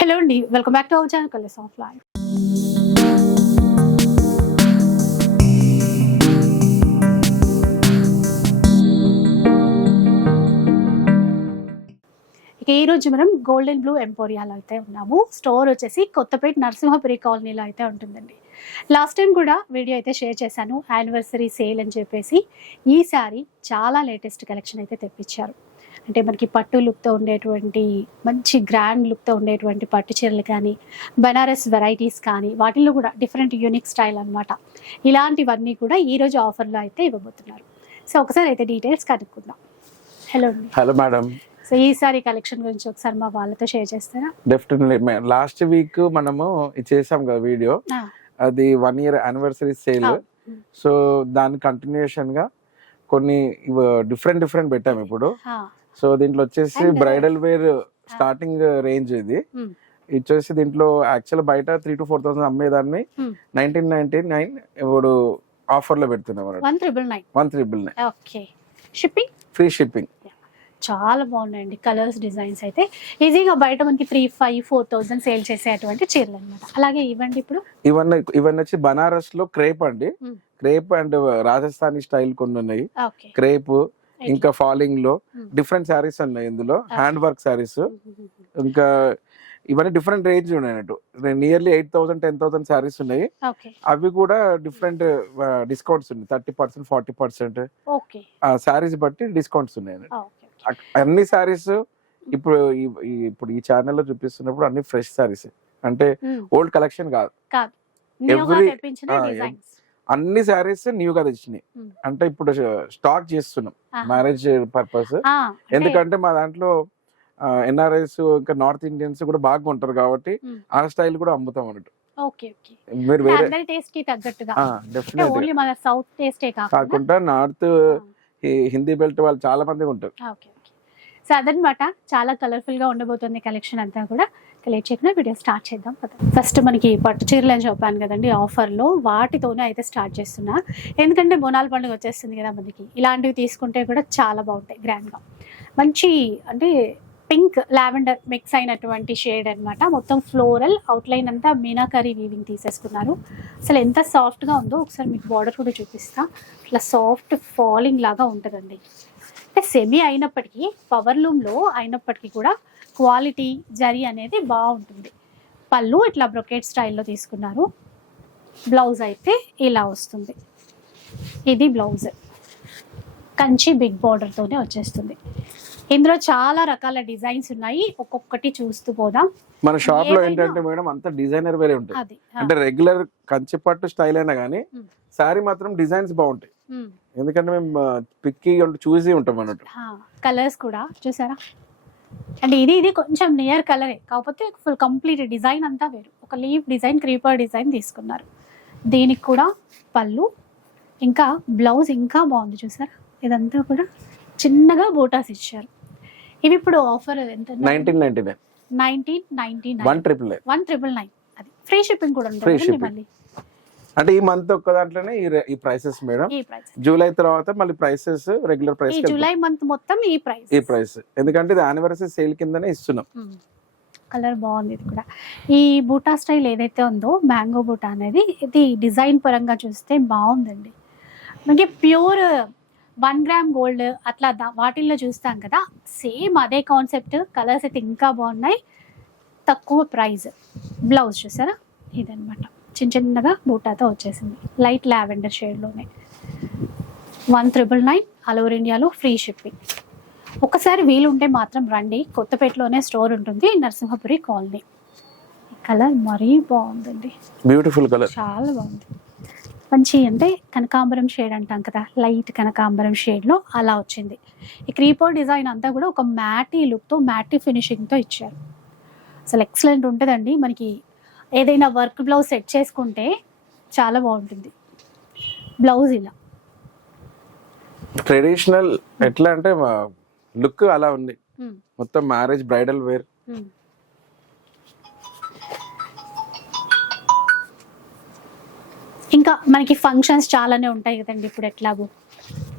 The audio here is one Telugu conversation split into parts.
హలో అండి, welcome back to our channel colours of life. ఇక ఈ రోజు మనం గోల్డెన్ బ్లూ ఎంపోరియాలో అయితే ఉన్నాము. స్టోర్ వచ్చేసి కొత్తపేట నరసింహపురి కాలనీలో అయితే ఉంటుందండి. లాస్ట్ టైం కూడా వీడియో అయితే షేర్ చేశాను, యానివర్సరీ సేల్ అని చెప్పేసి. ఈసారి చాలా లేటెస్ట్ కలెక్షన్ అయితే తెప్పించారు. అంటే మనకి పట్టు లుక్తో ఉండేటువంటి మంచి గ్రాండ్ లుక్తో ఉండేటువంటి పట్టు చీరలు కానీ, బనారస్ వెరైటీస్ కానీ, వాటిల్లో కూడా డిఫరెంట్ యూనిక్ స్టైల్ అనమాట. ఇలాంటివన్నీ కూడా ఈరోజు ఆఫర్లో అయితే ఇవ్వబోతున్నారు. సో ఒకసారి అయితే డీటెయిల్స్ కనుక్కుందాం. హలో అండి. Hello madam. సో ఈసారి కలెక్షన్ గురించి ఒకసారి మా వాళ్ళతో షేర్ చేస్తారా? డెఫినెట్లీ. లాస్ట్ వీక్ మనము చేసాం కదా వీడియో, అది 1 year యానివర్సరీ సేల్. సో దాని కంటిన్యూషన్ గా కొన్ని డిఫరెంట్ పెట్టాము ఇప్పుడు. సో దీంట్లో వచ్చేసి బ్రైడల్ వేర్ స్టార్టింగ్ రేంజ్ ఇది వచ్చేసి. దీంట్లో యాక్చువల్ బయట 3,000 to 4,000 అమ్మేదాన్ని 1999 ఇప్పుడు ఆఫర్ లో పెడుతున్నాం. 1,999. ఓకే. Shipping free shipping. చాలా బాగున్నాయండి కలర్స్, డిజైన్స్ అయితే ఈజీగా బయట మనకి 3,500 4,000 సేల్ చేసేటువంటి చీరలు అనమాట. అలాగే ఇవ్వండి ఇప్పుడు ఇవన్నీ వచ్చి బనారస్ లో క్రేప్ అండి. క్రేప్ అండ్ రాజస్థానీ స్టైల్ కొన్ని ఉన్నాయి. క్రేప్ ఇంకా ఫాలింగ్ లో డిఫరెంట్ శారీస్ ఉన్నాయి. ఇందులో హ్యాండ్ వర్క్ శారీస్, ఇంకా ఇవన్నీ డిఫరెంట్ రేంజ్ ఉన్నాయన్నట్టు. నియర్లీ 8,000 10,000 శారీస్ ఉన్నాయి. అవి కూడా డిఫరెంట్ డిస్కౌంట్స్ ఉన్నాయి. 30% 40% శారీస్ బట్టి డిస్కౌంట్స్ ఉన్నాయి. అన్ని శారీస్ ఇప్పుడు ఈ ఛానల్లో చూపిస్తున్నప్పుడు అన్ని ఫ్రెష్ శారీస్, అంటే ఓల్డ్ కలెక్షన్ కాదు. అన్ని శారీస్ న్యూ గా తెచ్చినాయి. అంటే ఇప్పుడు స్టాక్ చేస్తున్నాం మ్యారేజ్ పర్పస్. ఎందుకంటే మా దాంట్లో ఎన్ఆర్ఐస్ ఇంకా నార్త్ ఇండియన్స్ కూడా బాగా ఉంటారు కాబట్టి ఆ స్టైల్ కూడా అమ్ముతాం అన్నట్టు. మీరు కాకుండా నార్త్ హిందీ బెల్ట్ వాళ్ళు చాలా మంది ఉంటారు. సో అదనమాట, చాలా కలర్ఫుల్ గా ఉండబోతుంది కలెక్షన్ అంతా కూడా. లేట్ చేయకుండా వీడియో స్టార్ట్ చేద్దాం. ఫస్ట్ మనకి పట్టు చీరలు అని చెప్పాను కదండి ఆఫర్లో, వాటితోనే అయితే స్టార్ట్ చేస్తున్నా. ఎందుకంటే బోనాల పండుగ వచ్చేస్తుంది కదా మనకి. ఇలాంటివి తీసుకుంటే కూడా చాలా బాగుంటాయి గ్రాండ్గా. మంచి అంటే పింక్ లావెండర్ మిక్స్ అయినటువంటి షేడ్ అనమాట. మొత్తం ఫ్లోరల్ అవుట్లైన్ అంతా మీనాకరీ వీవింగ్ తీసేసుకున్నారు. అసలు ఎంత సాఫ్ట్గా ఉందో ఒకసారి మీకు బార్డర్ కూడా చూపిస్తా. ఇట్లా సాఫ్ట్ ఫాలింగ్ లాగా ఉంటుందండి. అంటే సెమీ అయినప్పటికీ, పవర్ లూమ్లో అయినప్పటికీ కూడా క్వాలిటీ జరీ అనేది బాగుంటుంది. పళ్ళు ఇట్లా బ్రొకెట్ స్టైల్లో తీసుకున్నారు. బ్లౌజ్ అయితే ఇలా వస్తుంది. ఇది బ్లౌజ్ కంచి బిగ్ బార్డర్తోనే వచ్చేస్తుంది. ఇందులో చాలా రకాల డిజైన్స్ ఉన్నాయి. ఒక్కొక్కటి చూస్తూ పోదాం. మన షాప్ లో ఏంటంటే మేడం అంత డిజైనర్ వేరే ఉంటుంది. అంటే రెగ్యులర్ కంచి పట్టు స్టైల్ అయినా కానీ సారీ మాత్రం డిజైన్స్ బాగుంటాయి. ఎందుకంటే మేము పిక్కి చూసి ఉంటాం అన్నట్టు. కలర్స్ కూడా చూసారా, అంటే ఇది కొంచెం నియర్ కలరే, కాకపోతే ఫుల్ కంప్లీట్ డిజైన్ అంతా వేరు. ఒక లీఫ్ డిజైన్, క్రీపర్ డిజైన్ తీసుకున్నారు. దీనికి కూడా పళ్ళు ఇంకా బ్లౌజ్ ఇంకా బాగుంది చూసారా. ఇదంతా కూడా చిన్నగా బోటాస్ ఇచ్చారు. ఇవి ఇప్పుడు ఆఫర్ ఎంత? 1999. 1,999. అది ఫ్రీ షిప్పింగ్ కూడా ఉంటుంది మళ్ళీ. అంటే ఈ మంత్ ఒక్క దాంట్లోనే ఈ ప్రైసెస్ మేడం. జూలై తర్వాత మళ్ళీ prices regular price. July month మొత్తం ఈ ప్రైస్ ఎందుకంటే ఇది యానివర్సరీ సేల్ కిందనే ఇస్తున్నాం. కలర్ బాగుంది. ఇది కూడా ఈ బూటా స్టైల్ ఏదైతే ఉందో మ్యాంగో బూటా అనేది, ఇది డిజైన్ పరంగా చూస్తే బాగుందండి. మనకి ప్యూర్ 1 gram గోల్డ్ అట్లా వాటిల్లో చూస్తాం కదా, సేమ్ అదే కాన్సెప్ట్. కలర్స్ అయితే ఇంకా బాగున్నాయి, తక్కువ ప్రైస్. బ్లౌజ్ చూసారా, ఇదనమాట చిన్నగా బూటాతో వచ్చేసింది. లైట్ లావెండర్ షేడ్లోనే. 1,999 ఆల్ ఓవర్ ఇండియాలో ఫ్రీ షిప్పింగ్. ఒకసారి వీలుంటే మాత్రం రండి, కొత్తపేటలోనే స్టోర్ ఉంటుంది, నరసింహపురి కాలనీ. కలర్ మరీ బాగుందండి, బ్యూటిఫుల్ కలర్, చాలా బాగుంది. మంచి అంటే కనకాంబరం షేడ్ అంటాం కదా, లైట్ కనకాంబరం షేడ్లో అలా వచ్చింది. ఈ క్రీపర్ డిజైన్ అంతా కూడా ఒక మ్యాటీ లుక్తో, మ్యాటీ ఫినిషింగ్తో ఇచ్చారు. అసలు ఎక్సలెంట్ ఉంటుందండి. మనకి ఏదైనా వర్క్ బ్లౌజ్ సెట్ చేసుకుంటే చాలా బాగుంటుంది. బ్లౌజ్ ఇలా ట్రెడిషనల్, ఎట్లా అంటే లుక్ అలా ఉంది. మొత్తం మ్యారేజ్ బ్రైడల్ వేర్. ఇంకా మనకి ఫంక్షన్స్ చాలానే ఉంటాయి కదండి. ఇప్పుడు ఎట్లాగో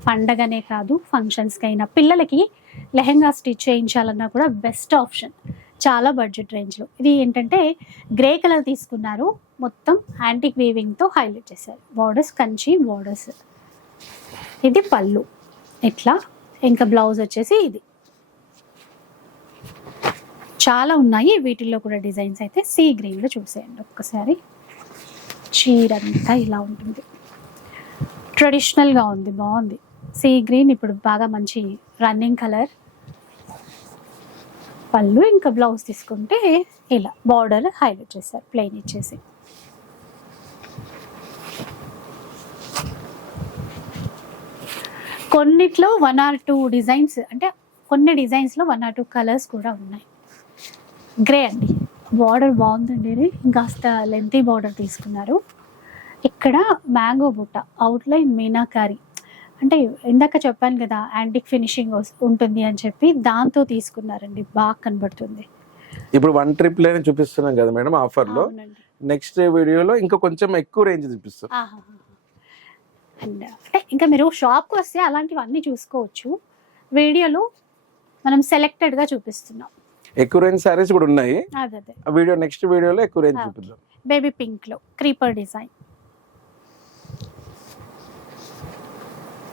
పండగనే కాదు, ఫంక్షన్స్కి అయినా పిల్లలకి లెహెంగా స్టిచ్ చేయించాలన్నా కూడా బెస్ట్ ఆప్షన్. చాలా బడ్జెట్ రేంజ్లో. ఇది ఏంటంటే గ్రే కలర్ తీసుకున్నారు, మొత్తం యాంటిక్ వీవింగ్తో హైలైట్ చేశారు. Borders Kanchi borders. ఇది పళ్ళు ఇట్లా, ఇంకా బ్లౌజ్ వచ్చేసి ఇది. చాలా ఉన్నాయి వీటిల్లో కూడా డిజైన్స్. అయితే సీ గ్రీన్లో చూసేయండి ఒక్కసారి. చీర అంతా ఇలా ఉంటుంది, ట్రెడిషనల్గా ఉంది, బాగుంది. సీ గ్రీన్ ఇప్పుడు బాగా మంచి రన్నింగ్ కలర్. పళ్ళు ఇంకా బ్లౌజ్ తీసుకుంటే ఇలా బార్డర్ హైలైట్ చేస్తారు, ప్లెయిన్ ఇచ్చేసి. కొన్నిట్లో 1 or 2 డిజైన్స్, అంటే కొన్ని డిజైన్స్లో 1 or 2 కలర్స్ కూడా ఉన్నాయి. గ్రే అండి, బార్డర్ బాగుందండి. ఇది ఇంకాస్త లెంతీ బార్డర్ తీసుకున్నారు. ఇక్కడ మ్యాంగో బుట్ట, అవుట్లైన్ మీనాకారి, అంటే ఇందాక చెప్పాను కదా యాంటిక్ ఫినిషింగ్ ఉంటుంది అని చెప్పి, దాంతో తీసుకున్నారండి, బాగా కనబడుతుంది. ఇప్పుడు 1 ట్రిప్ లైన్ చూపిస్తున్నాం కదా మేడం ఆఫర్ లో. నెక్స్ట్ వీడియోలో ఇంకా కొంచెం ఎక్కువ రేంజ్ చూపిస్తాం. అండ్ అంటే ఇంకా మీరు షాప్కి వస్తే అలాంటివన్నీ చూసుకోవచ్చు. వీడియోలో మనం సెలెక్టెడ్గా చూపిస్తున్నాం. ఎక్కువ రేంజ్ సారీస్ కూడా ఉన్నాయి. అదే వీడియో నెక్స్ట్ వీడియోలో ఎక్కువ రేంజ్ చూపిద్దాం. బేబీ పింక్లో క్రీపర్ డిజైన్.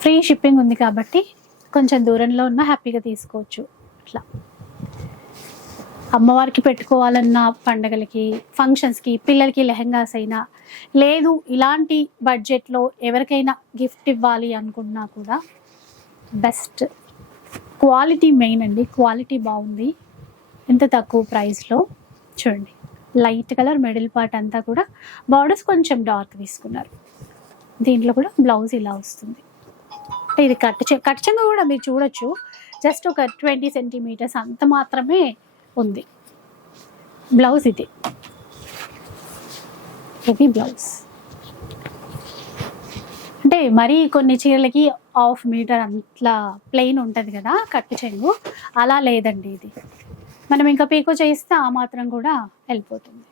ఫ్రీ షిప్పింగ్ ఉంది కాబట్టి కొంచెం దూరంలో ఉన్న హ్యాపీగా తీసుకోవచ్చు. ఇట్లా అమ్మవారికి పెట్టుకోవాలన్న పండగలకి, ఫంక్షన్స్కి, పిల్లలకి లెహంగాస్ అయినా, లేదు ఇలాంటి బడ్జెట్లో ఎవరికైనా గిఫ్ట్ ఇవ్వాలి అనుకున్నా కూడా బెస్ట్. క్వాలిటీ మెయిన్ అండి, క్వాలిటీ బాగుంది. ఎంత తక్కువ ప్రైస్లో చూడండి. లైట్ కలర్ మిడిల్ పార్ట్ అంతా కూడా, బార్డర్స్ కొంచెం డార్క్ తీసుకున్నారు. దీంట్లో కూడా బ్లౌజ్ ఇలా వస్తుంది. ఇది కట్ చెంగు కూడా మీరు చూడొచ్చు, జస్ట్ ఒక 20 సెంటీమీటర్స్ అంత మాత్రమే ఉంది. బ్లౌజ్ ఇది బ్లౌజ్. అంటే మరీ కొన్ని చీరలకి 1/2 మీటర్ అట్లా ప్లెయిన్ ఉంటుంది కదా కట్టు చెంగు, అలా లేదండి. ఇది మనం ఇంకా పీకో చేయిస్తే ఆ మాత్రం కూడా వెళ్ళిపోతుంది.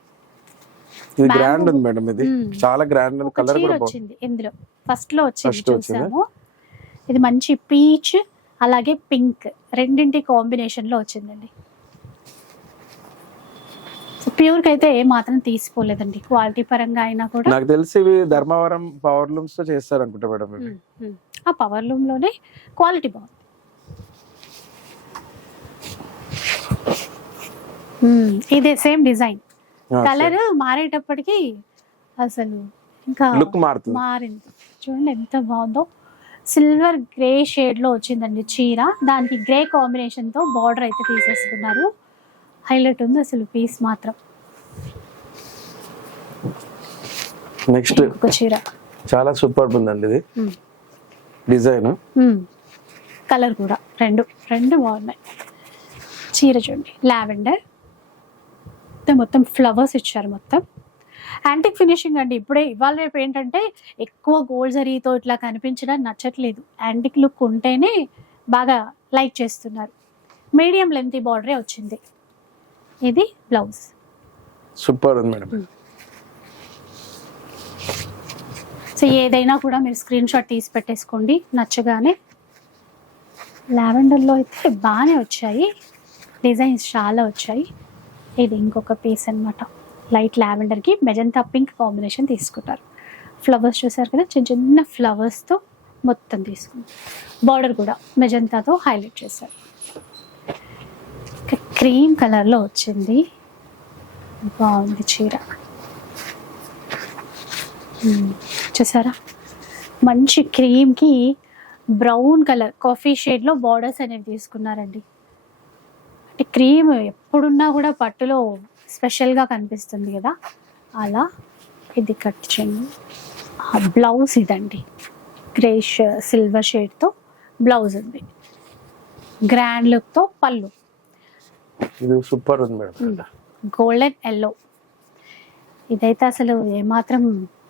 ఇది గ్రాండ్ ఉంది మేడం, ఇది చాలా గ్రాండ్ కలర్ కూడా వచ్చింది. ఇందులో ఫస్ట్ లో వచ్చింది చూసాము. ఇది మంచి పీచ్ అలాగే పింక్ రెండింటి కాంబినేషన్ లో వచ్చిందండి. ప్యూర్ అయితే ఏ మాత్రం తీసిపోలేదండి, క్వాలిటీ పరంగా అయినా కూడా. నాకు తెలిసి ఇవి ధర్మవరం పవర్ లూమ్స్ తో చేస్తారు అనుకుంటా మేడం. ఆ పవర్ లూమ్ లోనే క్వాలిటీ బాగుంది. ఇదే సేమ్ డిజైన్, కలర్ మారేటప్పటికి అసలు ఇంకా లుక్ మారింది. చూడండి ఎంత బాగుందో. సిల్వర్ గ్రే షేడ్ లో వచ్చిందండి చీర, దానికి గ్రే కాంబినేషన్ తో బార్డర్ అయితే తీసేసుకున్నారు. హైలైట్ ఉంది అసలు పీస్ మాత్రం. నెక్స్ట్ ఒక చీర చాలా సూపర్ ఉందండి. ఇది డిజైన్, కలర్ కూడా రెండు బాగున్నాయి. చీర చూడండి, లావెండర్ మొత్తం ఫ్లవర్స్ ఇచ్చారు. మొత్తం యాంటిక్ ఫినిషింగ్ అండి. ఇప్పుడే ఇవాళ రేపు ఏంటంటే ఎక్కువ గోల్డ్ జరీతో ఇట్లా కనిపించడం నచ్చట్లేదు, యాంటిక్ లుక్ ఉంటేనే బాగా లైక్ చేస్తున్నారు. మీడియం లెంత్ బార్డరే వచ్చింది. ఇది బ్లౌజ్, సూపర్ ఉంది మేడం. సో ఏదైనా కూడా మీరు స్క్రీన్ షాట్ తీసి పెట్టేసుకోండి నచ్చగానే. లావెండర్లో అయితే బాగానే వచ్చాయి డిజైన్స్, చాలా వచ్చాయి. ఇది ఇంకొక పీస్ అనమాట, లైట్ లావెండర్కి మెజంతా పింక్ కాంబినేషన్ తీసుకుంటారు. ఫ్లవర్స్ చూసారు కదా, చిన్న చిన్న ఫ్లవర్స్తో మొత్తం తీసుకున్నారు. బార్డర్ కూడా మెజంతాతో హైలైట్ చేశారు. క్రీమ్ కలర్లో వచ్చింది, బాగుంది చీర. చూసారా, మంచి క్రీమ్కి బ్రౌన్ కలర్ కాఫీ షేడ్లో బార్డర్స్ అనేవి తీసుకున్నారండి. అంటే క్రీమ్ ఎప్పుడున్నా కూడా పట్టులో స్పెషల్గా కనిపిస్తుంది కదా, అలా. ఇది కట్ చెంగు, బ్లౌజ్ ఇదండి, గ్రేష్ సిల్వర్ షేడ్తో బ్లౌజ్ ఉంది. గ్రాండ్ లుక్తో పళ్ళు. ఇది సూపర్ ఉంది మేడం, గోల్డెన్ ఎల్లో. ఇదైతే అసలు ఏమాత్రం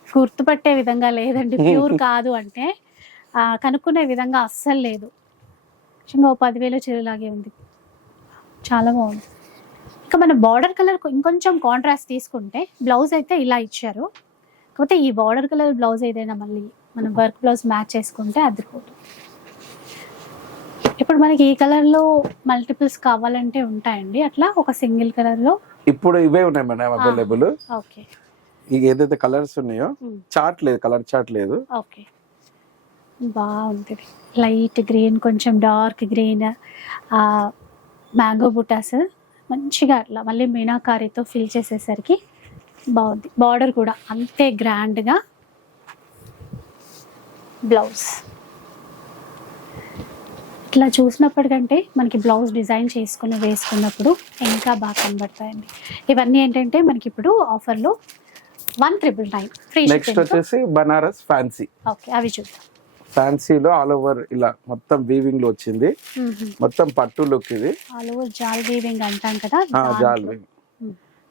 గుర్తుపట్టే విధంగా లేదండి, ప్యూర్ కాదు అంటే కనుక్కునే విధంగా అస్సలు లేదు. ఇంకా 10,000 చీరలాగే ఉంది, చాలా బాగుంది. ఇంకా మన బార్డర్ కలర్ ఇంకొంచెం కాంట్రాస్ట్ తీసుకుంటే బ్లౌజ్ అయితే ఇలా ఇచ్చారు. కాకపోతే ఈ బార్డర్ కలర్ బ్లౌజ్ ఏదైనా మళ్ళీ మనం వర్క్ బ్లౌజ్ మ్యాచ్ చేసుకుంటే అదిరిపోతుంది. ఇప్పుడు మనకి ఈ కలర్ లో మల్టిపుల్స్ కావాలంటే ఉంటాయండి అట్లా ఒక సింగిల్ కలర్ లో? ఇప్పుడు ఇవే ఉన్నాయి మేడం అవైలబుల్. ఓకే. ఇక ఏదైతే కలర్స్ ఉన్నాయో చార్ట్ లేదు, కలర్ చార్ట్ లేదు. ఓకే, బాగుంటుంది. లైట్ గ్రీన్, కొంచెం డార్క్ గ్రీన్, మ్యాంగో బుటాస్ మంచిగా అట్లా మళ్ళీ మీనాకారీతో ఫిల్ చేసేసరికి బాగుంది. బార్డర్ కూడా అంతే గ్రాండ్గా. బ్లౌజ్ ఇట్లా చూసినప్పటికంటే మనకి బ్లౌజ్ డిజైన్ చేసుకుని వేసుకున్నప్పుడు ఇంకా బాగా కనబడతాయండి. ఇవన్నీ ఏంటంటే మనకి ఇప్పుడు ఆఫర్లో 1,999 ఫ్రీ. నెక్స్ట్ వచ్చేసి బనారస్ ఫ్యాన్సీ. ఓకే, అవి చూద్దాం. ఫ్యాన్సీలో ఆల్ ఓవర్ ఇలా మొత్తం వీవింగ్ లో వచ్చింది, మొత్తం పట్టు లుక్ ఇది. ఆల్ ఓవర్ జాల్ వీవింగ్ అంటాం కదా, జాల్ వీవింగ్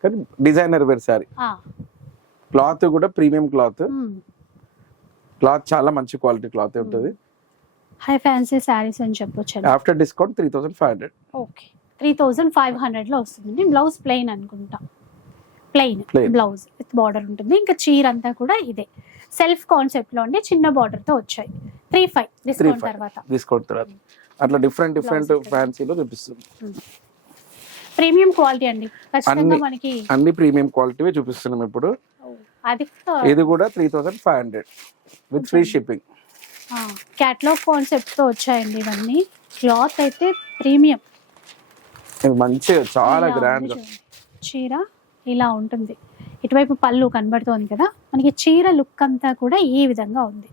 కానీ డిజైనర్ వేర్ సారీ. క్లాత్ కూడా ప్రీమియం క్లాత్, క్లాత్ చాలా మంచి క్వాలిటీ క్లాత్ ఉంటుంది. హై ఫ్యాన్సీ శారీస్ అని చెప్పొచ్చు. After discount 3,500. ఓకే, 3,500 లో వస్తుంది. బ్లౌజ్ ప్లెయిన్ అనుకుంటా, ప్లెయిన్ బ్లౌజ్ విత్ బార్డర్ ఉంటుంది. ఇంకా చీర అంతా కూడా ఇదే సెల్ఫ్ కాన్సెప్ట్ లో అండి, చిన్న బార్డర్ తో వచ్చాయి. 3,500 డిస్కౌంట్ తర్వాత. అట్లా డిఫరెంట్ ఫ్యాన్సీలో చూపిస్తుంది. ప్రీమియం క్వాలిటీ అండి, ఖచ్చితంగా మనకి అన్ని ప్రీమియం క్వాలిటీ చూపిస్తున్నాం ఇప్పుడు. అది ఇది కూడా 3,500 with free shipping. Catalogue concept తో వచ్చాయండి ఇవన్నీ. క్లాత్ అయితే ప్రీమియం, మంచిగా చాలా గ్రాండ్ గా. చీర ఇలా ఉంటుంది, ఇటువైపు పళ్ళు కనబడుతోంది కదా మనకి. చీర లుక్ అంతా కూడా ఈ విధంగా ఉంది,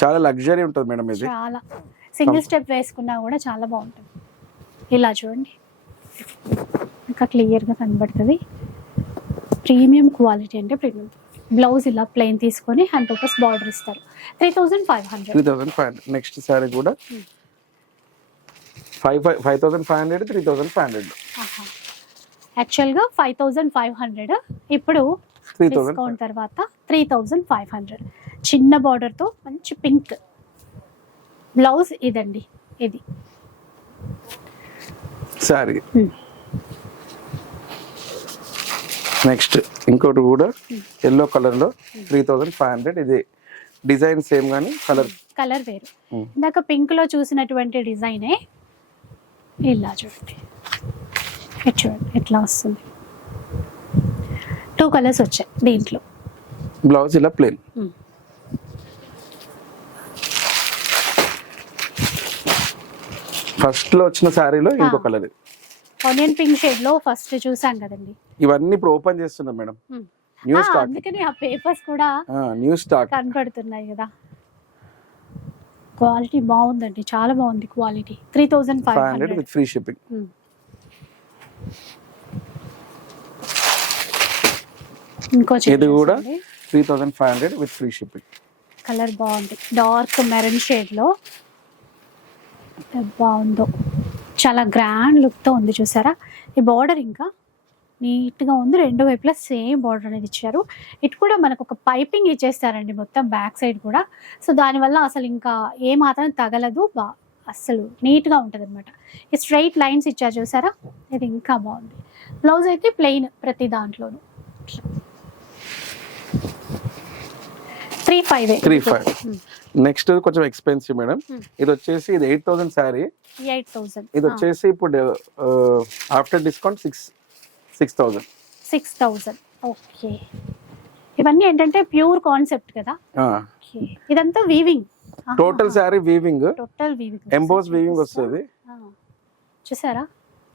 చాలా లగ్జరీ ఉంటుంది మేడం ఇది. చాలా సింగిల్ స్టెప్ వేసుకున్నా కూడా చాలా బాగుంటుంది. ఇలా చూడండి, ఇంకా క్లియర్ గా కనబడుతుంది. ప్రీమియం క్వాలిటీ అంటే ప్రీమియం. బ్లౌజ్ ఇలా ప్లెయిన్ తీసుకొని హ్యాండ్ పర్పస్ బార్డర్ ఇస్తారు. 3,500. నెక్స్ట్ సారీ కూడా 5,500 3,500. యాక్చువల్గా 5,500, ఇప్పుడు డిస్కౌంట్ తర్వాత 3,500. చిన్న బార్డర్తో మంచి పింక్ బ్లౌజ్ ఇదండి, ఇది సారీ. నెక్స్ట్ ఇంకోటి కూడా ఎల్లో కలర్ లో 3,500. ఇది డిజైన్ సేమ్ గానీ కలర్ వేరు. ఇందాక పింక్ లో చూసినటువంటి డిజైనే ఇలా చూడండి, చూడండి ఎట్లా వస్తుంది. 2 కలర్స్ వచ్చాయి దీంట్లో. బ్లౌజ్ ఇలా ప్లెయిన్. ఫస్ట్ లో వచ్చిన శారీలో ఇంకో కలర్ ఆనియన్ పింక్ షేడ్ లో ఫస్ట్ చూసాం కదండి. ఇవన్నీ ఇప్పుడు ఓపెన్ చేస్తున్నాం మేడం, న్యూ స్టాక్. అందుకని ఆ పేపర్స్ కూడా న్యూ స్టాక్ కనపడుతున్నాయి కదా. క్వాలిటీ బాగుందండి, చాలా బాగుంది క్వాలిటీ. 3,500 with free shipping. ఇంకో ఇది కూడా 3,500 విత్ ఫ్రీ షిప్పింగ్. కలర్ బాగుంది, డార్క్ మెరూన్ షేడ్ లో బాగుందో, చాలా గ్రాండ్ లుక్ తో ఉంది. చూసారా ఈ బార్డర్ ఇంకా నీట్ గా ఉంది. 2 వైపులా సేమ్ బార్డర్ అనేది ఇచ్చారు. ఇటు కూడా మనకు ఒక పైపింగ్ ఇచ్చేస్తారండి మొత్తం బ్యాక్ సైడ్ కూడా. సో దానివల్ల అసలు ఇంకా ఏ మాత్రం తగలదు, అసలు నీట్ గా ఉంటుంది అనమాట. ఈ స్ట్రైట్ లైన్స్ ఇచ్చారు చూసారా, ఇది ఇంకా బాగుంది. బ్లౌజ్ అయితే ప్లెయిన్ ప్రతి దాంట్లోనూ. 3,500. నెక్స్ట్ కొంచెం ఎక్స్పెన్సివ్ మేడం. ఇది వచ్చేసి ఇది 8,000 శారీ. 8,000. ఇది వచ్చేసి ఇప్పుడు ఆఫ్టర్ డిస్కౌంట్ 6,000. ఓకే, ఇవన్నీ ఏంటంటే ప్యూర్ కాన్సెప్ట్ కదా. ఇదంతా weaving, total sari weaving, emboss weaving వస్తుంది. చూసారా,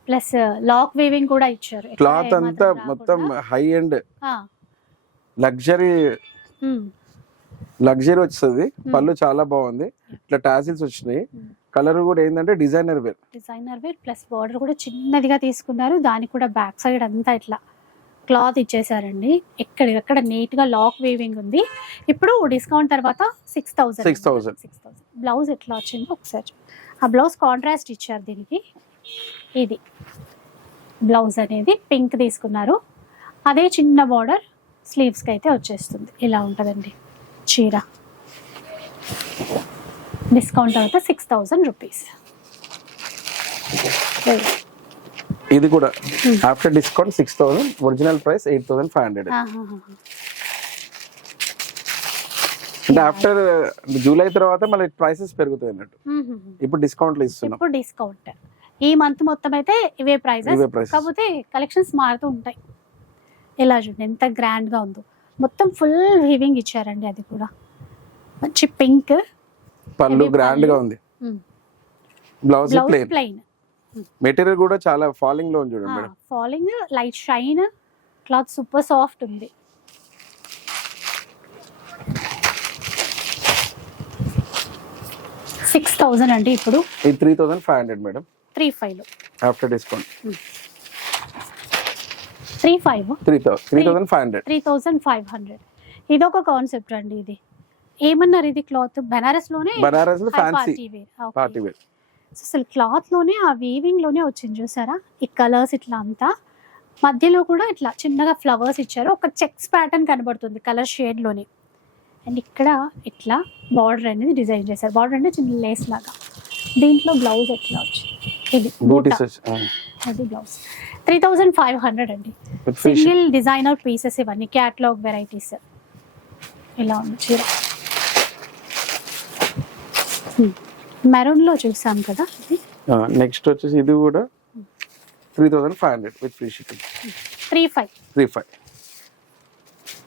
ప్లస్ లాక్ వీవింగ్ కూడా ఇచ్చారు. క్లాత్ అంతా మొత్తం హై ఎండ్ లగ్జరీ వస్తుంది. పళ్ళు చాలా బాగుంది, ఇట్లా టాసిల్స్ వచ్చినాయి. కలర్ కూడా ఏంటంటే డిజైనర్ వేర్ ప్లస్ బార్డర్ కూడా చిన్నదిగా తీసుకున్నారు. దానికి కూడా బ్యాక్ సైడ్ అంతా ఇట్లా క్లాత్ ఇచ్చేసారండి. ఎక్కడికక్కడ నీట్ గా లాక్ వీవింగ్ ఉంది. ఇప్పుడు డిస్కౌంట్ తర్వాత 6,000. బ్లౌజ్ ఎట్లా వచ్చిందో ఒకసారి. ఆ బ్లౌజ్ కాంట్రాస్ట్ ఇచ్చారు దీనికి. ఇది బ్లౌజ్ అనేది పింక్ తీసుకున్నారు. అదే చిన్న బార్డర్ స్లీవ్స్ కి అయితే వచ్చేస్తుంది. ఇలా ఉంటుందండి చీర. డిస్కౌంట్ తర్వాత 6,000 రూపీస్. ఇది కూడా ఆఫ్టర్ డిస్కౌంట్ 6,000, ఒరిజినల్ ప్రైస్ 8,500. అంటే ఆఫ్టర్ జూలై తర్వాత మళ్ళీ ప్రైసెస్ పెరుగుతాయి అన్నట్టు. ఇప్పుడు డిస్కౌంట్లు ఇస్తున్నాం. ఇప్పుడు డిస్కౌంట్ ఈ మంత్ మొత్తం అయితే ఇవే ప్రైసెస్, కాకపోతే కలెక్షన్స్ మారుతూ ఉంటాయి. ఇలా చూడండి ఎంత గ్రాండ్ గా ఉందో, మొత్తం ఫుల్ వీవింగ్ ఇచ్చారండి. అది కూడా మంచి పింక్ పళ్ళు గ్రాండ్ గా ఉంది. Blouse plain. మెటీరియల్ కూడా చాలా ఫాలింగ్ లో ఉంది చూడండి madam. Falling, light shine, cloth super soft ఉంది. $6,000 అండి ఇప్పుడు. ఇది 3,500 మేడం. 3,500 after discount. 3,500. 3,500. ఇది ఒక కాన్సెప్ట్ అండి. ఇది ఏమన్నారు, ఇది క్లాత్ బనారస్ లో ఫ్యాన్సీ పార్టీ వేర్. అసలు క్లాత్ లోనే ఆ వీవింగ్ లోనే వచ్చింది చూసారా, ఈ కలర్స్ ఇట్లా అంతా, మధ్యలో కూడా ఇట్లా చిన్నగా ఫ్లవర్స్ ఇచ్చారు. ఒక చెక్స్ ప్యాటర్న్ కనబడుతుంది కలర్ షేడ్ లోనే. అండ్ ఇక్కడ ఇట్లా బార్డర్ అనేది డిజైన్ చేశారు. బార్డర్ అంటే చిన్న లేస్ లాగా. దీంట్లో బ్లౌజ్ ఎట్లా వచ్చింది, ఇది అది బ్లౌజ్. 3,500 అండి. సింగిల్ డిజైనర్ పీసెస్ ఇవన్నీ, క్యాటలాగ్ వెరైటీస్. ఇలా ఉంది చీర. మెరూన్ లో చూసాం కదా. నెక్స్ట్ వచ్చేసి ఇది కూడా 3,500 విత్ ఫ్రీ షిప్పింగ్.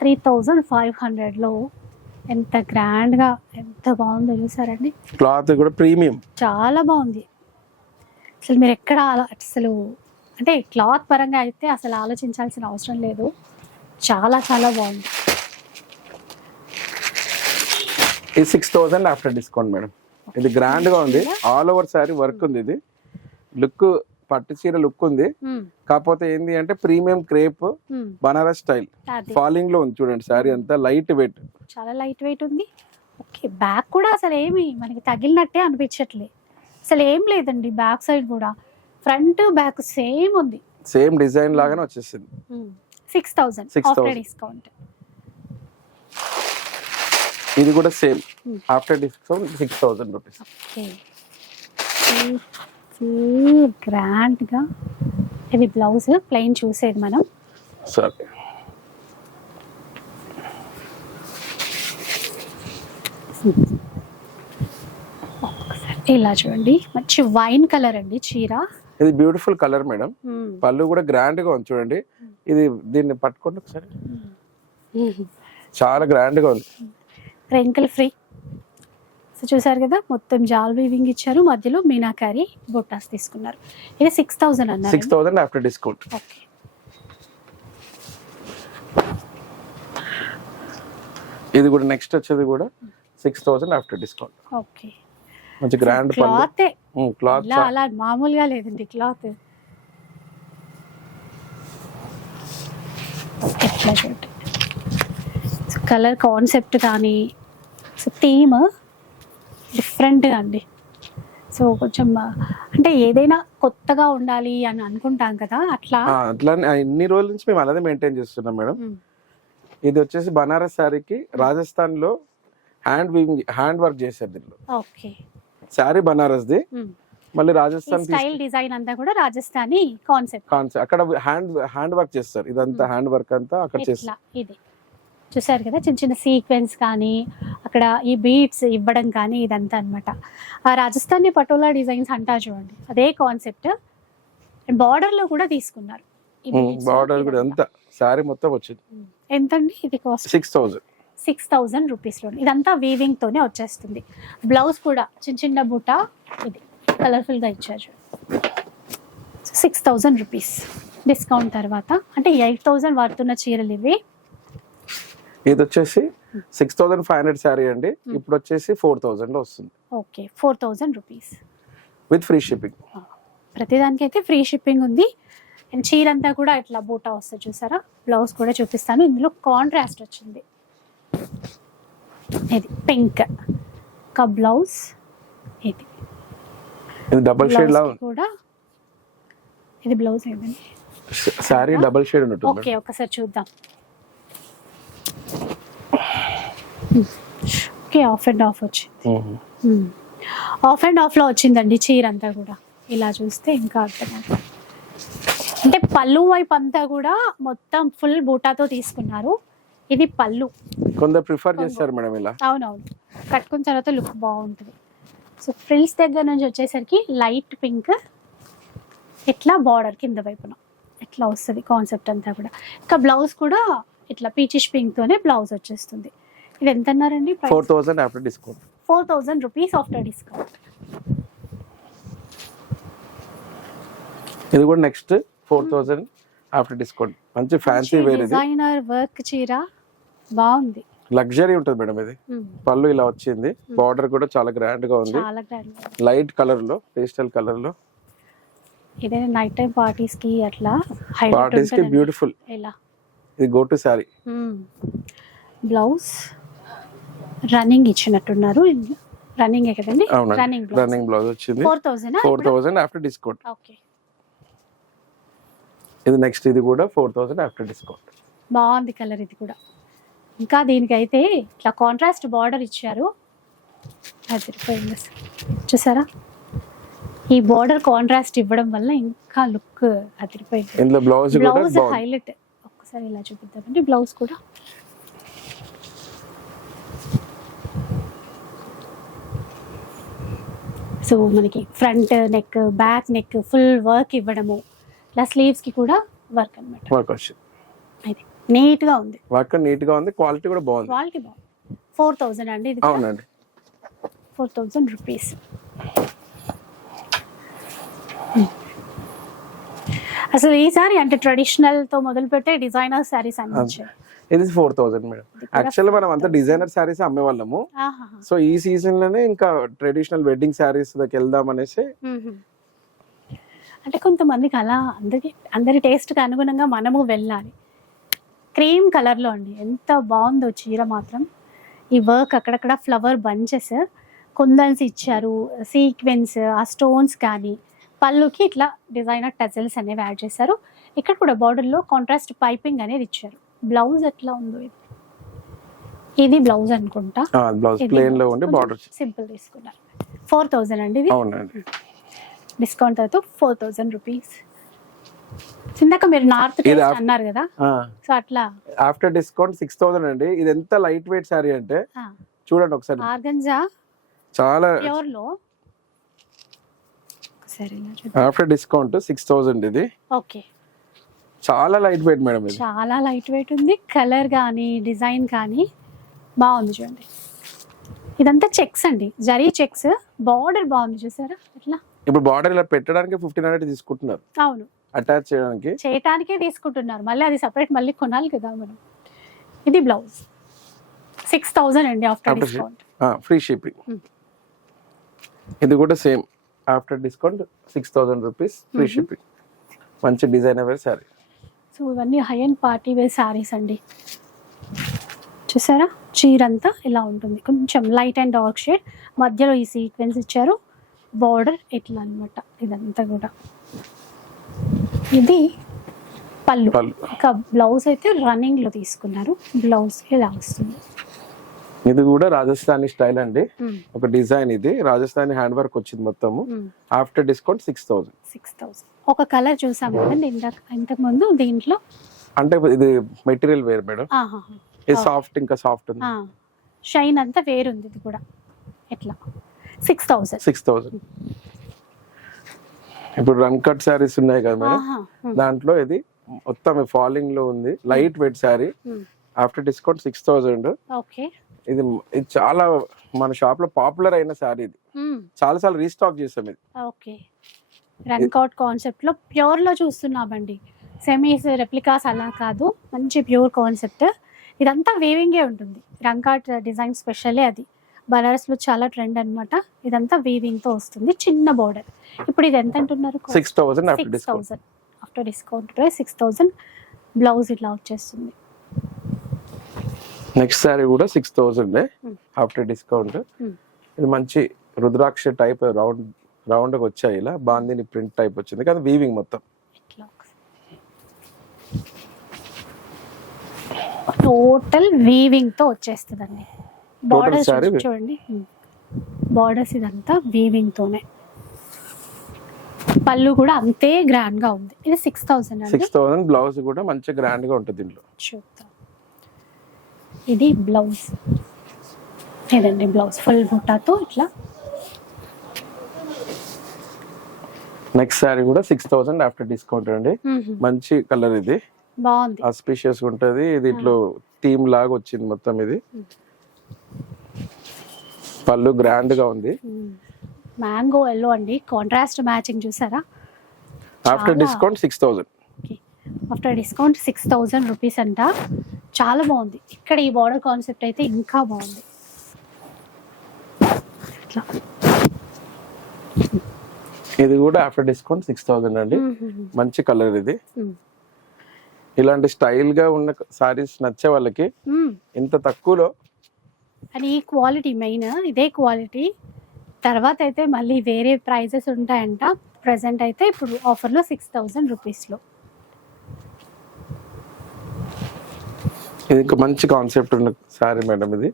3,500 లో ఎంత గ్రాండ్ గా ఎంత బాగుందో చూసారండి. క్లాత్ కూడా ప్రీమియం, చాలా బాగుంది. అసలు మీరు ఎక్కడ అసలు అంటే క్లాత్ పరంగా అయితే అసలు ఆలోచించాల్సిన అవసరం లేదు. చాలా చాలా బాగుంది. ఇది 6,000 ఆఫ్టర్ డిస్కౌంట్ మేడం. ఇది గ్రాండ్ గా ఉంది. ఆల్ ఓవర్ సారీ వర్క్ ఉంది. ఇది లుక్ పట్టు చీర లుక్ ఉంది. కాకపోతే ఏంది అంటే premium crepe Banaras style falling లో ఉంది చూడండి. సారీ అంతా లైట్ వెయిట్, చాలా లైట్ వెయిట్ ఉంది. ఓకే, బ్యాక్ కూడా అసలు ఏమి మనకి తగిలినట్టే అనిపించట్లే. అసలు ఏం లేదండి. బ్యాక్ సైడ్ కూడా ఫ్రంట్ బ్యాక్ సేమ్ ఉంది. సేమ్ డిజైన్ లాగానే వచ్చేసింది. 6,000 ఆఫ్టర్ డిస్కౌంట్. ఇది కూడా same after discount 6,000 rupees. Okay, full grand గా. ఇది బ్లౌజ్ ప్లెయిన్ చూసేది మనం. సరే, ఇలా చూడండి, మంచి వైన్ కలర్ అండి చీర. ఇది బ్యూటిఫుల్ కలర్ మేడం. పళ్ళు కూడా గ్రాండ్ గా ఉంది చూడండి. ఇది దీన్ని పట్టుకోండి ఒకసారి. చాలా గ్రాండ్ గా ఉంది. రెంకిల్ ఫ్రీ. సో చూసారు కదా, మొత్తం జాల్ వీవింగ్ ఇచ్చారు, మధ్యలో మీనాకారి బొట్టాస్ తీసుకున్నారు. ఇది 6,000 అన్నారు. 6,000 ఆఫ్టర్ డిస్కౌంట్. ఓకే, ఇది కూడా నెక్స్ట్ వచ్చేది కూడా 6,000 ఆఫ్టర్ డిస్కౌంట్. ఓకే, మంచి గ్రాండ్ క్లాత్. క్లాత్ అలా మామూలుగా లేదండి క్లాత్. ఎట్లా చూడండి, కలర్ కాన్సెప్ట్ కానీ థీమ్ డిఫరెంట్గా అండి. సో కొంచెం అంటే ఏదైనా కొత్తగా ఉండాలి అని అనుకుంటాం కదా, అట్లా ఇన్ని రోజుల నుంచి మేము అలాగే మెయింటైన్ చేస్తున్నాం మేడం. ఇది వచ్చేసి బనారస్ శారీకి రాజస్థాన్ లో హ్యాండ్ వర్క్ చేశారు దీనిలో. ఓకే, శారీ బనారస్ ది, మళ్ళీ రాజస్థాన్ స్టైల్ డిజైన్ అంతా కూడా రాజస్థానీ కాన్సెప్ట్. అక్కడ హ్యాండ్ వర్క్ చేస్తారు. ఇదంతా హ్యాండ్ వర్క్ అంతా అక్కడ చేస్తారు. ఇది చూసారు కదా, చిన్న చిన్న సీక్వెన్స్ కానీ అక్కడ ఈ బీడ్స్ ఇవ్వడం కానీ ఇదంతా అనమాట. ఆ రాజస్థానీ పటోలా డిజైన్స్ అంటారు చూడండి, అదే కాన్సెప్ట్. బార్డర్ లో కూడా తీసుకున్నారు. బార్డర్ కూడా ఎంత సారీ మొత్తం వచ్చింది. ఎంతండి ఇది కాస్ట్? 6,000 రూపీస్ లో. ఇదంతా వీవింగ్ తోనే వచ్చేస్తుంది. బ్లౌజ్ కూడా చిన్న చిన్న బుట్ట ఇది కలర్ఫుల్ గా ఇచ్చారు. 6,000 రూపీస్ డిస్కౌంట్ తర్వాత. అంటే 8,000 పడుతున్న చీరలు ఇవి. ఇది వచ్చేసి 6,500 శారీ అండి. ఇప్పుడు వచ్చేసి 4,000 లో వస్తుంది. Okay, 4,000 rupees with free shipping. ప్రతిదానికి అయితే ఫ్రీ షిప్పింగ్ ఉంది. అండ్ చీర అంతా కూడా ఇట్లా బూటా వస్తుంది చూసారా. బ్లౌజ్ కూడా చూపిస్తాను. ఇందులో కాంట్రాస్ట్ వచ్చింది. ఇది పింక్ కా బ్లౌజ్. ఇది డబుల్ షేడ్ లా కూడా. ఇది బ్లౌజ్ ఏదండి, సారీ డబుల్ షేడ్ ఉంటుంది. ఓకే, ఒకసారి చూద్దాం. ఓకే, ఆఫ్ అండ్ ఆఫ్ వచ్చింది. ఆఫ్ అండ్ ఆఫ్ లో వచ్చిందండి చీర అంతా కూడా. ఇలా చూస్తే ఇంకా అర్థమవుతుంది. అంటే పళ్ళు వైపు అంతా కూడా మొత్తం ఫుల్ బూటాతో తీసుకున్నారు. ఇది పళ్ళు. కొందరు ప్రిఫర్ చేస్తారు మేడం ఇలా. అవునవును, కట్టుకున్న తర్వాత లుక్ బాగుంటుంది. సో ఫ్రిల్స్ దగ్గర నుంచి వచ్చేసరికి లైట్ పింక్, ఇట్లా బార్డర్ కింద వైపున ఇట్లా వస్తుంది కాన్సెప్ట్ అంతా కూడా. ఇంకా బ్లౌజ్ కూడా ఇట్లా పీచిష్ పింక్ తోనే బ్లౌజ్ వచ్చేస్తుంది. ఇది ఎంత అన్నారండి? 4000 after discount. 4000 rupees after discount. ఇది కూడా నెక్స్ట్ 4000 ఆఫ్టర్ డిస్కౌంట్. మంచి ఫ్యాన్సీ వేర్ ఇది. డిజైనర్ వర్క్ చీర బాగుంది, లగ్జరీ ఉంటుంది మేడం ఇది. పళ్ళు ఇలా వచ్చింది, బార్డర్ కూడా చాలా గ్రాండ్ గా ఉంది, చాలా గ్రాండ్. లైట్ కలర్ లో, పేస్టల్ కలర్ లో. ఇదే నైట్ టైం పార్టీస్ కి అట్లా పార్టీస్ కి బ్యూటిఫుల్. ఇలా ఇది go to sari. Blouse running ఇచ్చినట్టున్నారు, రన్నింగ్ కదండి? రన్నింగ్ బ్లౌజ్ వచ్చింది. 4000 ఆఫ్టర్ డిస్కౌంట్. ఓకే, ఇది నెక్స్ట్, ఇది కూడా 4000 ఆఫ్టర్ డిస్కౌంట్. బాగుంది కలర్ ఇది కూడా. ఇంకా దీనికైతే ఇట్లా కాంట్రాస్ట్ బార్డర్ ఇచ్చారు, అదిరిపోయింది చూసారా? ఈ బార్డర్ కాంట్రాస్ట్ ఇవ్వడం వల్ల ఇంకా లుక్ అదిరిపోయింది. ఇందులో బ్లౌజ్ హైలైట్. ఒక్కసారి ఇలా చూపిద్దామండి బ్లౌజ్ కూడా. సో మనకి front neck, back neck full work ఇవ్వడము, ఇలా స్లీవ్స్ కి కూడా వర్క్ అన్నమాట. వర్క్ వచ్చింది, ఇది నీట్ గా ఉంది. వర్క్ నీట్ గా ఉంది, క్వాలిటీ కూడా బాగుంది. క్వాలిటీ బాగుంది. 4000 అండి ఇది. అవునండి, 4000 రూపీస్. అసలు ఈసారి అంటే ట్రెడిషనల్ తో మొదలు పెట్టే డిజైనర్ శారీస్ అనిపించాయి. ఇది 4000 మేడం. యాక్చువల్ మనం అంతా డిజైనర్ శారీస్ అమ్మే వాళ్ళము. సో ఈ సీజన్ లోనే ఇంకా ట్రెడిషనల్ వెడ్డింగ్ శారీస్ దగ్గరికి వెళ్దాం అనేసి. అంటే కొంతమందికి అలా అందరి టేస్ట్ కి అనుగుణంగా మనము వెళ్ళాలి. క్రీమ్ కలర్ లో అండి, ఎంత బాగుందో చీర మాత్రం. ఈ వర్క్ అక్కడక్కడ ఫ్లవర్ బంచెస్, కుందన్స్ ఇచ్చారు, సీక్వెన్స్, ఆ స్టోన్స్ కానీ, పళ్ళుకి ఇట్లా డిజైనర్ టజల్స్ అనేవి యాడ్ చేశారు. ఇక్కడ కూడా బార్డర్ లో కాంట్రాస్ట్ పైపింగ్ అనేది ఇచ్చారు. బ్లౌజ్ ఎట్లా ఉందో ఇది బ్లౌజ్ అనుకుంటా. బ్లౌజ్ ప్లేన్ లో ఉండి బార్డర్ సింపుల్ తీసుకున్నారు. 4000 అండి ఇది. అవునండి, డిస్కౌంట్ అయితే 4000 రూపీస్. ఇందాక మీరు నార్త్ అన్నారు కదా, సో అట్లా ఆఫ్టర్ డిస్కౌంట్ 6000 అండి. ఇది ఎంత లైట్ వెయిట్ సారీ అంటే చూడండి ఒకసారి. ఆర్గంజా చాలా ప్యూర్ లో. సరే, ఆఫ్టర్ డిస్కౌంట్ 6000 ఇది. ఓకే, చాలా లైట్ వెయిట్ మేడం ఇది. చాలా లైట్ వెయిట్ ఉంది. కలర్ కానీ డిజైన్ కానీ బాగుంది చూడండి. ఇదంతా చెక్స్ అండి, జరీ చెక్స్. బార్డర్ బాగుంది చూసారా ఇట్లా. ఇప్పుడు బార్డర్ ఇలా పెట్టడానికి 1500 తీసుకుంటున్నారు. అవును, అటాచ్ చేయడానికే తీసుకుంటున్నారు. మళ్ళీ అది సెపరేట్ మళ్ళీ కొనాలి కదా మనం. ఇది బ్లౌజ్ 6000 అండి ఆఫ్టర్ డిస్కౌంట్. Free shipping. ఇది కూడా same after discount 6000 rupees, free shipping. మంచి డిజైనర్ వేర్ సారీ. సో ఇవన్నీ high end party wear saris అండి. చూసారా, చీర అంతా ఇలా ఉంటుంది, కొంచెం లైట్ అండ్ డార్క్ షేడ్, మధ్యలో ఈ సీక్వెన్స్ ఇచ్చారు, బార్డర్ ఇట్లా అనమాట. ఇదంతా కూడా ఇది పళ్ళు. ఇంకా బ్లౌజ్ అయితే రన్నింగ్ లో తీసుకున్నారు. బ్లౌజ్ ఇలా వస్తుంది. ఇది కూడా రాజస్థానీ స్టైల్ అండి. ఒక డిజైన్, ఇది రాజస్థానీ హ్యాండ్ వర్క్ వచ్చింది మొత్తము. After discount 6000. ఒక కలర్ చూసాం కదండి ఇంతకు ముందు దీంట్లో. అంటే ఇది మెటీరియల్ వేర్ మేడం, ఇది సాఫ్ట్, ఇంకా సాఫ్ట్ ఉంది, షైన్ అంతా వేరుంది. ఇది కూడా ఎట్లా 6000. ఇప్పుడు రన్ కట్ శారీస్ ఉన్నాయి కదా మేడం, దాంట్లో ఇది మొత్తం ఫాలింగ్ లో ఉంది, light weight sari. After discount 6000. Okay, ఇది చాలా మన షాప్ లో పాపులర్ అయిన శారీ. ఇది చాలా సార్లు రీస్టాక్ చేసాం ఇది. ఓకే, రన్ కట్ కాన్సెప్ట్ లో ప్యూర్ లో చూస్తున్నామండి. సెమీస్, రెప్లికాస్ అలా కాదు, మంచి ప్యూర్ కాన్సెప్ట్. ఇదంతా వీవింగే ఉంటుంది. రన్ కట్ డిజైన్ స్పెషలే అది. బనారస్ లో చాలా ట్రెండ్ అన్నమాట. ఇదంతా వీవింగ్ తో వస్తుంది, చిన్న బోర్డర్. ఇప్పుడు ఇది ఎంత అంటున్నారు? 6000 after discount. After discount 6000. Blouse ఇట్లా వచ్చేస్తుంది. నెక్స్ట్ సారీ కూడా 6000 ఆఫ్టర్ డిస్కౌంట్. ఇది మంచి రుద్రాక్ష టైప్ రౌండ్ వచ్చాయి, ఇలా బాందిని ప్రింట్ టైప్ వచ్చింది కానీ వీవింగ్ మొత్తం. టోటల్ వీవింగ్ తో వచ్చేస్తుందండి. బార్డర్స్ చూడండి, బార్డర్స్ ఇదంతా వీవింగ్ తోనే. పళ్ళు కూడా అంతే గ్రాండ్ గా ఉంది. ఇది 6000 అండి. 6000. బ్లౌజ్ కూడా మంచి గ్రాండ్ గా ఉంటుంది దీంట్లో. చూద్దాం. ఇది బ్లౌజ్, ఇదండి బ్లౌజ్ ఫుల్ బుట్టాతో ఇట్లా. నెక్స్ట్ సారీ కూడా 6,000 ఆఫ్టర్ డిస్కౌంట్ అండి. మంచి కలర్ ఇది, బాగుంది, ఆస్పిషియస్ ఉంటది. దీంట్లో థీమ్ లాగా వచ్చింది మొత్తం. ఇది పళ్ళు గ్రాండ్ గా ఉంది. మ్యాంగో ఎల్లో అండి, కాంట్రాస్ట్ మ్యాచింగ్ చూసారా. After discount 6,000. After discount 6,000 rupees అంట. చాలా బాగుంది. ఇక్కడ ఈ బార్డర్ కాన్సెప్ట్ అయితే ఇంకా బాగుంది. ఇట్లా ఇది కూడా ఆఫ్టర్ డిస్కౌంట్ 6,000 అండి. మంచి కలర్ ఇది. ఇలాంటి స్టైల్ గా ఉన్న సారీస్ నచ్చే వాళ్ళకి ఇంత తక్కువలో, అని ఈ క్వాలిటీ మెయిన్, ఇదే క్వాలిటీ. తర్వాత అయితే మళ్ళీ వేరే ప్రైజెస్ ఉంటాయంట. ప్రెసెంట్ అయితే ఇప్పుడు ఆఫర్లో 6,000 రూపీస్లో. ఇది ఒక మంచి కాన్సెప్ట్ ఉన్న సారీ మేడం. ఇది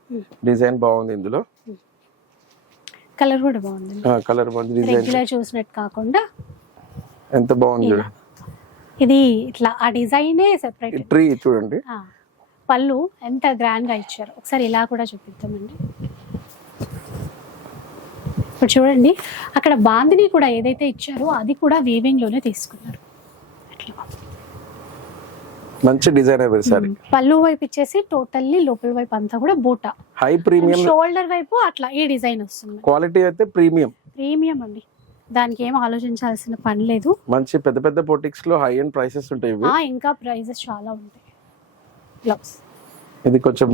డిజైన్ బాగుంది. ఇందులో కలర్ కూడా బాగుంది, కలర్ బాగుంది. డిజైన్ రెగ్యులర్ చూసినట్టు కాకుండా ఎంత బాగుంది. ఇది ఇట్లా ఆ డిజైనే సెపరేట్. ట్రీ చూడండి, పళ్ళు ఎంత గ్రాండ్ గా ఇచ్చారు. ఒకసారి ఇలా కూడా చూపిద్దామండి. ఇప్పుడు చూడండి, అక్కడ బాందిని కూడా ఏదైతే ఇచ్చారో అది కూడా వీవింగ్ లోనే తీసుకున్నారు. మంచి డిజైనర్ సారీ. పళ్ళు వైపు ఇచ్చేసి టోటల్లీ లోపల వైపు అంతా కూడా బూటా, హై ప్రీమియం. షోల్డర్ వైపు అట్లా ఈ డిజైన్ వస్తుంది. క్వాలిటీ అయితే ప్రీమియం అండి, దానికి ఏం ఆలోచించాల్సిన పని లేదు. మంచి పెద్ద పెద్ద బొటిక్స్ లో హై ఎండ్ ప్రైసెస్ ఉంటాయి. ఇంకా ప్రైసెస్ చాలా ఉంటాయి. బ్లౌజ్ ఇది కొంచెం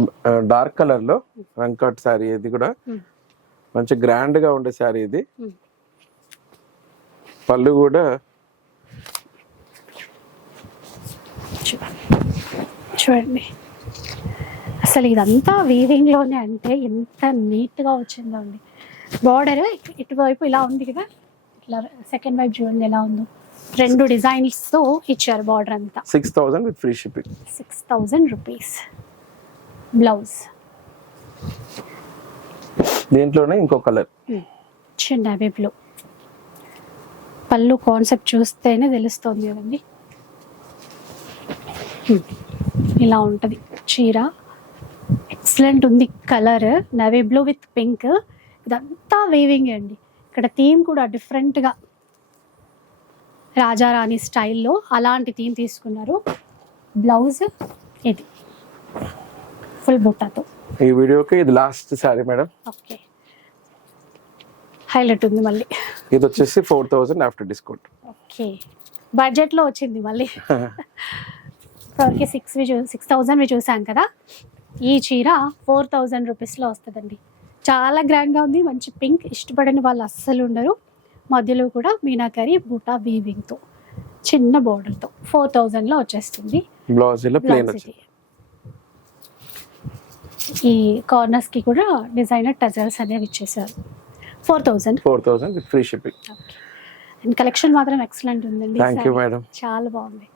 డార్క్ కలర్ లో రంకట్ సారీ. ఇది కూడా మంచి గ్రాండ్ గా ఉండే సారీ. ఇది పళ్ళు కూడా చూడండి. అసలు ఇదంతా వీవింగ్ లోనే, అంటే ఎంత నీట్ గా వచ్చిందో అండి. బార్డర్ ఇటువైపు ఇలా ఉంది కదా, ఇట్లా సెకండ్ వైపు చూడండి ఎలా ఉందో. 2 డిజైన్స్ తో ఇచ్చారు బార్డర్ అంతా. 6,000 with free shipping. 6,000 rupees. Blouse దీంట్లోనే ఇంకో కలర్, చిన్న నేవీ బ్లూ. పళ్ళు కాన్సెప్ట్ చూస్తేనే తెలుస్తుంది కదండి. ఇలా ఉంటది చీర. ఎక్సలెంట్ ఉంది colour, navy blue with pink. ఇదంతా వీవింగ్ అండి. ఇక్కడ థీమ్ కూడా డిఫరెంట్ గా రాజారాణి స్టైల్లో అలాంటి థీమ్ తీసుకున్నారు. బ్లౌజ్ ఇది ఫుల్ బుట్టాతో. ఈ వీడియోకి ఇది last sorry madam. Okay, highlight ఉంది మళ్ళీ. ఇది వచ్చేసి 4,000 ఆఫ్టర్ డిస్కౌంట్. ఓకే, బడ్జెట్ లో వచ్చింది మళ్ళీ. ఇప్పటివరకు 6,000 చూసాను కదా. ఈ చీర 4,000 రూపీస్లో వస్తుందండి. చాలా గ్రాండ్గా ఉంది. మంచి పింక్, ఇష్టపడని వాళ్ళు అస్సలు ఉండరు. మధ్యలో కూడా మీనాకరి బూటా వీవింగ్తో చిన్న బోర్డర్తో 4,000లో వచ్చేస్తుంది. బ్లౌజ్ ఈ కార్నర్స్ కి కూడా డిజైనర్ టజల్స్ అనేవి ఇచ్చేసారు. 4,000 with free shipping. And collection మాత్రం ఎక్సలెంట్ ఉందండి. Thank you madam. చాలా బాగుంది.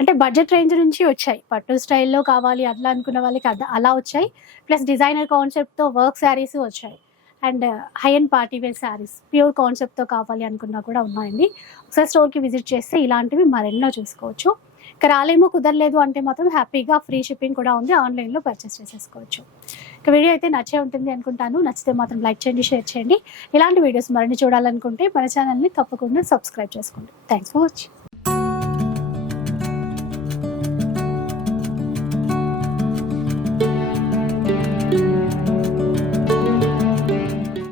అంటే బడ్జెట్ రేంజ్ నుంచి వచ్చాయి. పట్టు స్టైల్లో కావాలి అట్లా అనుకున్న వాళ్ళకి అలా వచ్చాయి. ప్లస్ డిజైనర్ కాన్సెప్ట్తో వర్క్ శారీస్ వచ్చాయి. And high end party wear saris pure కాన్సెప్ట్తో కావాలి అనుకున్నా కూడా ఉన్నాయండి. ఒకసారి స్టోర్కి విజిట్ చేస్తే ఇలాంటివి మరెన్నో చూసుకోవచ్చు. ఇక రాలేమో కుదరలేదు అంటే మాత్రం హ్యాపీగా ఫ్రీ షిప్పింగ్ కూడా ఉంది. ఆన్లైన్లో పర్చేస్ చేసేసుకోవచ్చు. ఇక వీడియో అయితే నచ్చే ఉంటుంది అనుకుంటాను. నచ్చితే మాత్రం లైక్ చేయండి, షేర్ చేయండి. ఇలాంటి వీడియోస్ మరిన్ని చూడాలనుకుంటే మన ఛానల్ని తప్పకుండా సబ్స్క్రైబ్ చేసుకోండి. Thanks for watching.